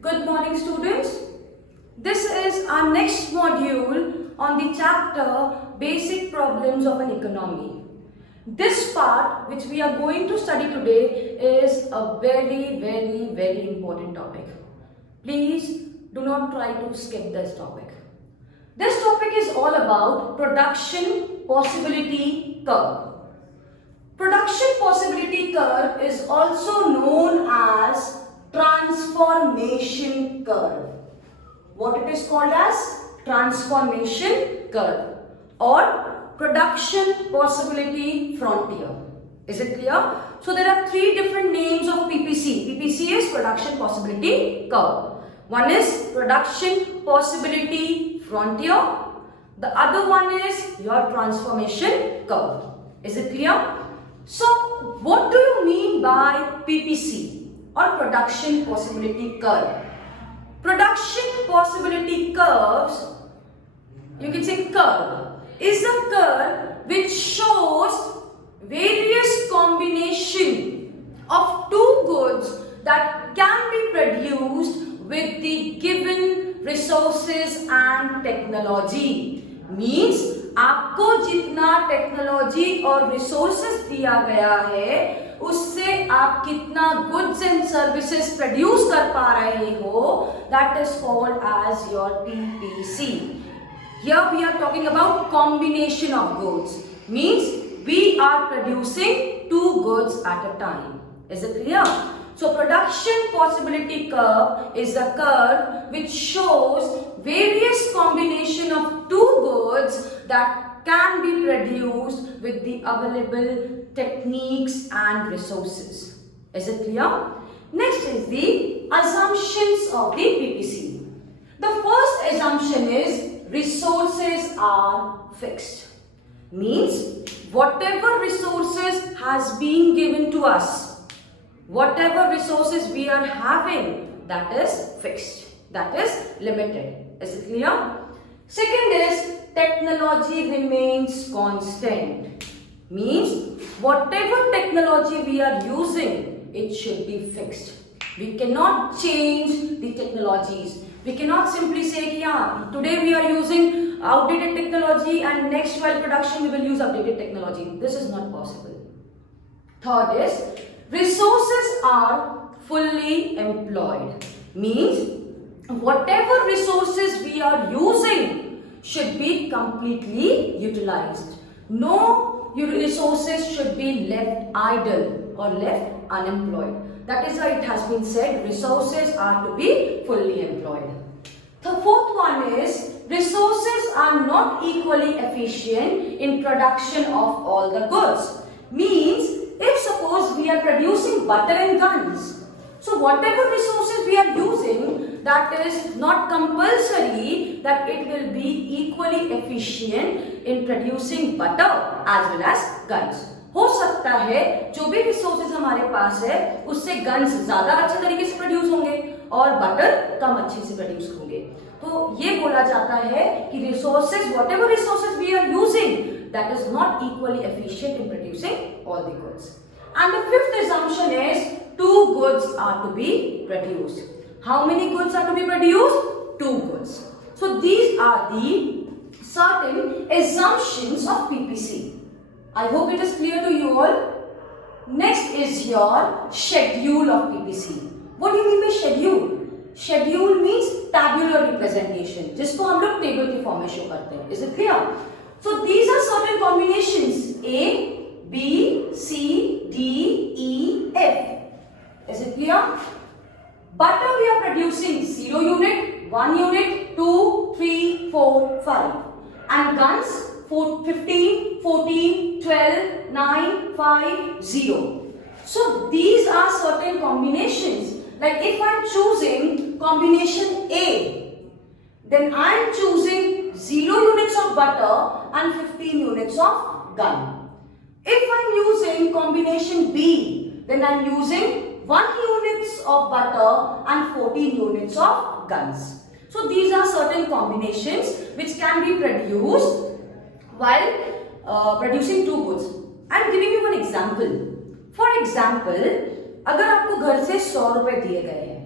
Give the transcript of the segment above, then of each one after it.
Good morning, students. This is our next module on the chapter Basic Problems of an Economy. This part, which we are going to study today, is a very important topic. Please do not try to skip this topic. This topic is all about production possibility curve. Production possibility curve is also known as transformation curve. What it is called as? Transformation curve or production possibility frontier. Is it clear? So there are three different names of PPC. PPC is production possibility curve. One is production possibility frontier. The other one is your transformation curve. Is it clear? So what do you mean by PPC? Or production possibility curve. Production possibility curves, you can say curve, is a curve which shows various combination of two goods that can be produced with the given resources and technology. Means आपको जितना technology और resources दिया गया है उससे आप कितना goods and services produce कर पा रहे हो, that is called as your PPC. Here we are talking about combination of goods. Means we are producing two goods at a time. Is it clear? So production possibility curve is a curve which shows various combination of two goods that can be produced with the available techniques and resources. Is it clear? Next is the assumptions of the PPC. The first assumption is resources are fixed. Means whatever resources has been given to us, whatever resources we are having, that is fixed, that is limited. Is it clear? Second is technology remains constant. Means whatever technology we are using, it should be fixed. We cannot change the technologies. We cannot simply say yeah, today we are using outdated technology and next while production we will use updated technology. This is not possible. Third is resources are fully employed. Means whatever resources we are using should be completely utilized. No resources should be left idle or left unemployed. That is why it has been said resources are to be fully employed. The fourth one is resources are not equally efficient in production of all the goods. Means if suppose we are producing butter and guns, so whatever resources we are using, that is not compulsory that it will be equally efficient in producing butter as well as guns. हो सकता है जो भी resources हमारे पास है उससे guns ज्यादा अच्छे तरीके से प्रोड्यूस होंगे और बटर कम अच्छे से प्रोड्यूस होंगे. तो ये बोला जाता है कि resources whatever resources we are using, that is not equally efficient in producing all the goods. And the fifth assumption is two goods are to be produced. How many goods are to be produced? Two goods. So these are the certain assumptions of PPC. I hope it is clear to you all. Next is your schedule of PPC. What do you mean by schedule? Schedule means tabular representation, जिसको हम लोग table के form में show करते हैं. Is it clear? So these are certain combinations A, B, C, D, E, F. Is it clear? Butter we are producing 0 unit, 1 unit, 2, 3, 4, 5. And guns 15, 14, 12, 9, 5, 0. So these are certain combinations. Like if I am choosing combination A, then I am choosing 0 units of butter and 15 units of gun. If I am using combination B, then I am using 1 units of butter and 14 units of guns. So these are certain combinations which can be produced while producing two goods. I am giving you an example. For example, अगर आपको घर से 100 रुपए दिए गए हैं,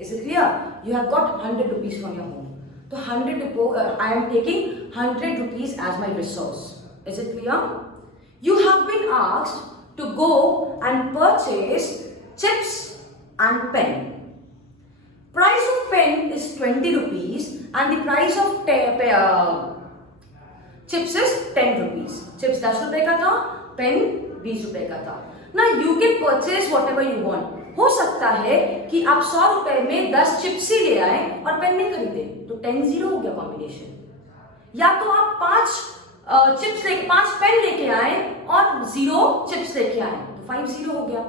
Is it clear? You have got 100 rupees from your home. So I am taking 100 rupees as my resource. Is it clear? You have been asked to go and purchase chips and pen. Price of pen is 20 rupees and the price of chips is 10 rupees. Chips 10 रुपए का था, pen 20 रुपए का था. Now you can purchase whatever you want. हो सकता है कि आप 100 रुपए में 10 चिप्स ही ले आए और पेन नहीं खरीदे, तो 10-0 हो गया कॉम्बिनेशन. या तो आप 5 पेन लेके आए और 0 चिप्स लेके आए, तो 5-0 हो गया.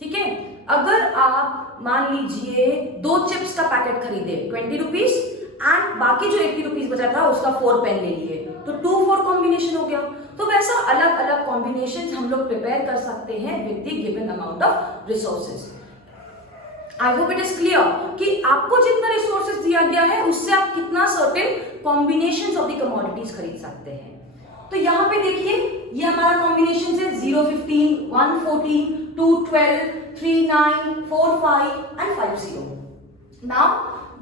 ठीक है. अगर आप मान लीजिए 2 चिप्स का पैकेट खरीदे 20 रुपीज एंड बाकी जो 80 रुपीज बचा था उसका 4 पेन ले लिए, तो 2-4 कॉम्बिनेशन हो गया. तो वैसा अलग अलग कॉम्बिनेशन हम लोग प्रिपेयर कर सकते हैं with the given amount of resources. I hope it is clear कि आपको जितना रिसोर्सेज दिया गया है उससे आप कितना certain combinations of the commodities खरीद सकते हैं. तो यहाँ पे देखिए ये हमारा कॉम्बिनेशन है 0-15, 1-14, 2-12, 3-9, 4-5 and 5-0. Now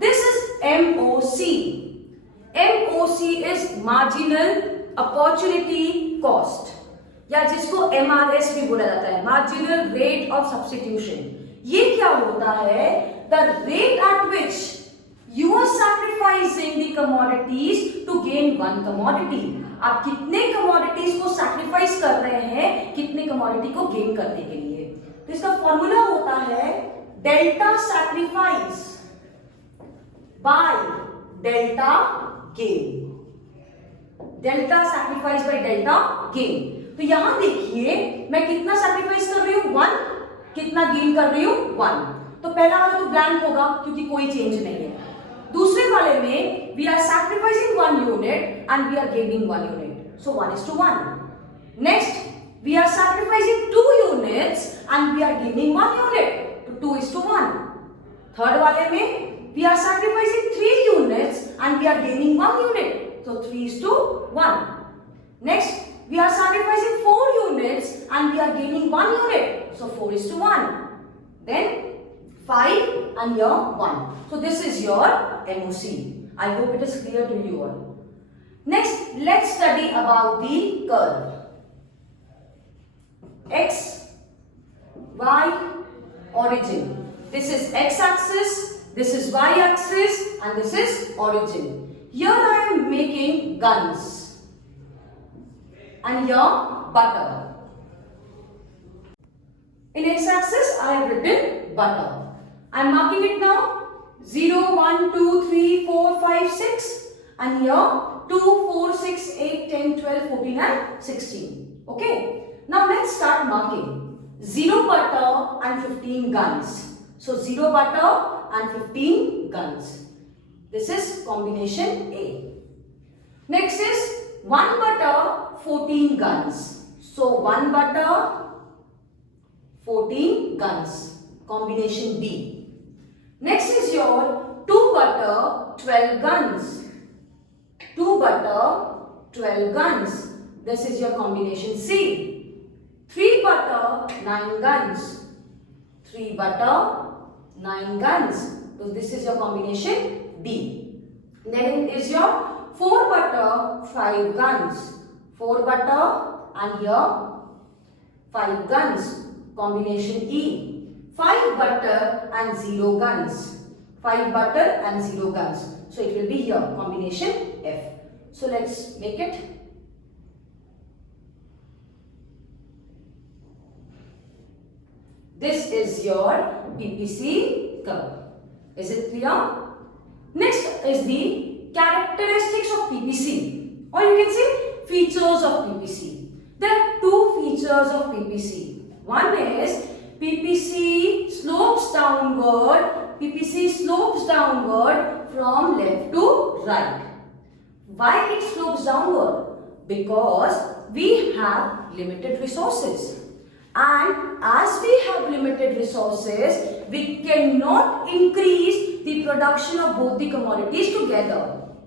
this is MOC. MOC is marginal opportunity cost, या जिसको MRS भी बोला जाता है, मार्जिनल रेट ऑफ सब्स्टिट्यूशन. ये क्या होता है? The rate at which you are sacrificing the commodities to gain one commodity. आप कितने कमोडिटीज को सैक्रिफाइस कर रहे हैं कितने कमोडिटी को गेन करने के लिए. तो इसका फॉर्मूला होता है delta sacrifice by delta gain. Delta sacrifice by delta gain. तो यहां देखिए मैं कितना सैक्रिफाइस कर रही हूं 1, कितना गेन कर रही हूं 1. तो पहला वाला तो ब्लैंक होगा क्योंकि कोई चेंज नहीं है. दूसरे वाले में we are sacrificing 1 unit and we are gaining 1 unit, so 1:1. Next we are sacrificing 2 units and we are gaining 1 unit, तो 2:1. थर्ड वाले में we are sacrificing 3 units and we are gaining 1 unit, so 3:1. Next, we are sacrificing 4 units and we are gaining 1 unit, so 4:1. Then 5 and here 1. So this is your MOC. I hope it is clear to you all. Next, let's study about the curve. X, Y, origin. This is x-axis, this is y-axis, and this is origin. Here I am making guns and here butter. In x-axis I have written butter. I am marking it now 0, 1, 2, 3, 4, 5, 6 and here 2, 4, 6, 8, 10, 12, 14 and 16. Okay. Now let's start marking. 0 butter and 15 guns. So 0 butter and 15 guns. This is combination A. Next is 1 butter, 14 guns. So 1 butter, 14 guns. Combination B. Next is your 2 butter, 12 guns. 2 butter, 12 guns. This is your combination C. 3 butter, 9 guns. 3 butter, 9 guns. So this is your combination D. Then is your 4 butter, 5 guns. 4 butter and here 5 guns. Combination E. 5 butter and 0 guns. 5 butter and 0 guns. So it will be here. Combination F. So let's make it. This is your PPC curve. Is it clear? Next is the characteristics of PPC, or you can say features of PPC. There are 2 features of PPC. One is PPC slopes downward. PPC slopes downward from left to right. Why it slopes downward? Because we have limited resources. And as we have limited resources, we cannot increase the production of both the commodities together.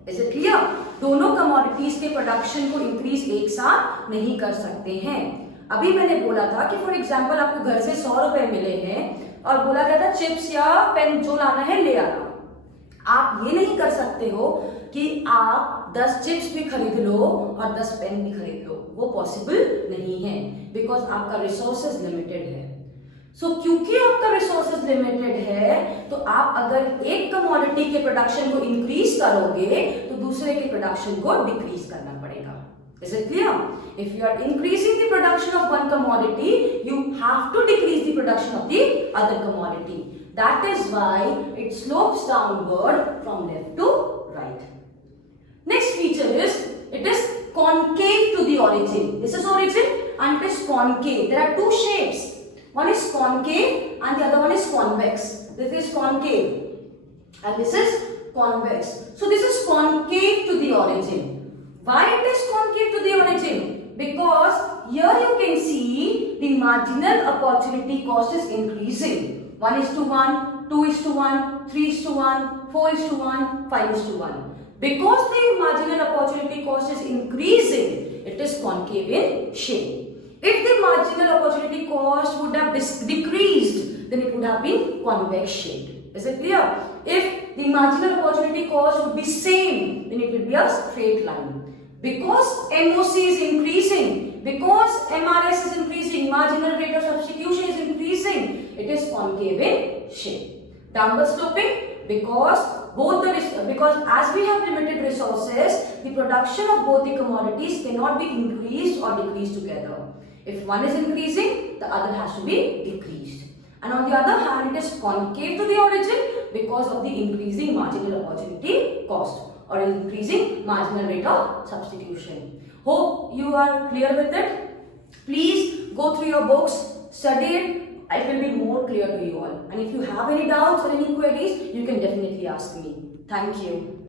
Is it clear? दोनों commodities के production को increase एक साथ नहीं कर सकते हैं. अभी मैंने बोला था कि for example आपको घर से 100 रुपए मिले हैं, और बोला गया था चिप्स या पेन जो लाना है ले आना। आप ये नहीं कर सकते हो कि आप 10 चिप्स भी खरीद लो और 10 पेन भी खरीद लो, वो पॉसिबल नहीं है, बिकॉज आपका रिसोर्सेज लिमिटेड है। क्योंकि आपका रिसोर्सेज लिमिटेड है, तो आप अगर एक कमोडिटी के प्रोडक्शन को इंक्रीज करोगे तो दूसरे के प्रोडक्शन को डिक्रीज करना पड़ेगा। Is it clear? If you are increasing the production of one commodity, you have to decrease the production of the other commodity. That is why it slopes downward from left to right. Next feature is, it is concave to the origin. This is origin and it is concave. There are two shapes. One is concave and the other one is convex. This is concave and this is convex. So this is concave to the origin. Why it is concave to the origin? Because here you can see the marginal opportunity cost is increasing. 1:1, 2:1, 3:1, 4:1, 5:1. Because the marginal opportunity cost is increasing, it is concave in shape. If the marginal opportunity cost would have decreased, then it would have been convex shaped. Is it clear? If the marginal opportunity cost would be same, then it will be a straight line. Because MOC is increasing, because MRS is increasing, marginal rate of substitution is increasing, it is concave in shape. Downward sloping, because as we have limited resources, the production of both the commodities cannot be increased or decreased together. If one is increasing, the other has to be decreased. And on the other hand, it is concave to the origin because of the increasing marginal opportunity cost or increasing marginal rate of substitution. Hope you are clear with it. Please go through your books, study it. It will be more clear to you all. And if you have any doubts or any queries, you can definitely ask me. Thank you.